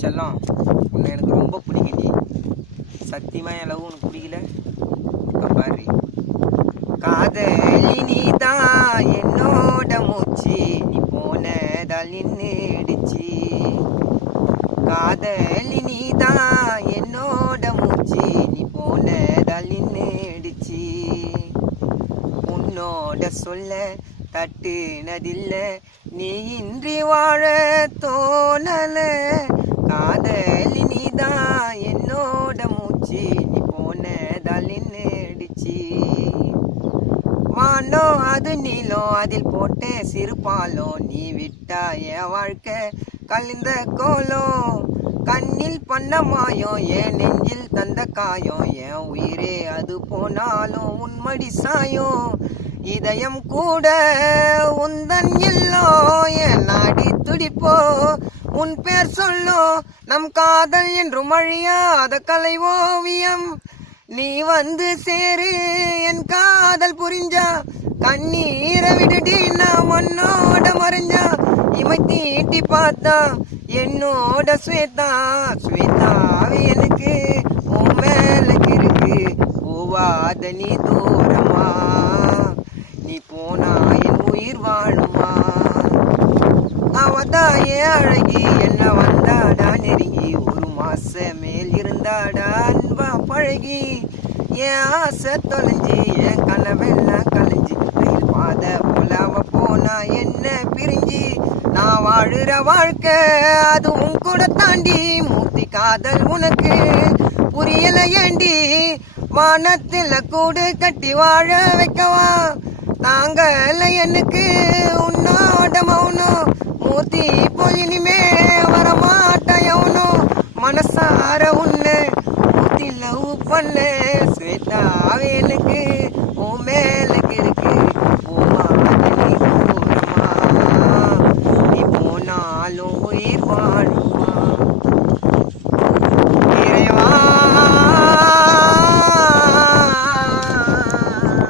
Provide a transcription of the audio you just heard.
செல்லம், உன்னை எனக்கு ரொம்ப பிடிக்கும்டி. சத்தியமா என் லவ் உனக்கு பிடிக்கல? பாரு, காதலி நீதான் என்னோட மூச்சு, நீ போனதால் நின்னுடுச்சு. காதலி நீதான் என்னோட மூச்சு, நீ போனதால் நின்னுடுச்சு. உன்னோட சொல்ல தட்டுனதில்ல, நீ இன்றி வாழ தோணல. காதலி நீதான் என்னோட மூச்சு, நீ போனதால் நின்னுடுச்சு. வானோ அது நீளம், அதில் போட்ட சிறு பாலம், நீ விட்டா என் வாழ்க்கை கலிந்த கோலம். கண்ணில் பண்ண மாயம், என் நெஞ்சில் தந்த காயம், என் உயிரே அது போனாலும் உன்மடி சாயம். இதயம் கூட உந்தன் இல்லோ, என் நாடி துடிப்போ உன் பேர் சொல்லோ. நம் காதல் என்றும் அழியாத கலை ஓவியம். நீ வந்து சேரு என் காதல் புரிஞ்சா, கண்ணீரை விடுடி நான் உன்னோட மறைஞ்சா. இமை தீட்டி பார்த்தா என்னோட ஸ்வேதா, ஸ்வேதாவே எனக்கு உன் மேலக்கு இருக்கு. போவாத நீ தூரமா, நீ போனா என் உயிர் வாழுமா. அவதா ஏன் அழகி, என்ன வந்தாடா நெருங்கி, ஒரு மாசம் மேல் இருந்தாடா அன்பா பழகி. என் ஆசை தொலைஞ்சி, என் கனவெல்லாம் கலைஞ்சி, ரயில் பாத போல அவ போனா என்ன பிரிஞ்சி. நான் வாழுற வாழ்க்கை அதுவும் கூட தாண்டி, மூர்த்தி காதல் உனக்கு புரியல ஏண்டி. வானத்துல கூடு கட்டி வாழ வைக்கவா, தாங்கல எனக்கு உன்னோட மௌனம். மூர்த்தி போய் இனிமே வரமாட்டா எவனோ, மனசார உன்னை மூர்த்தி லவ் பண்ண.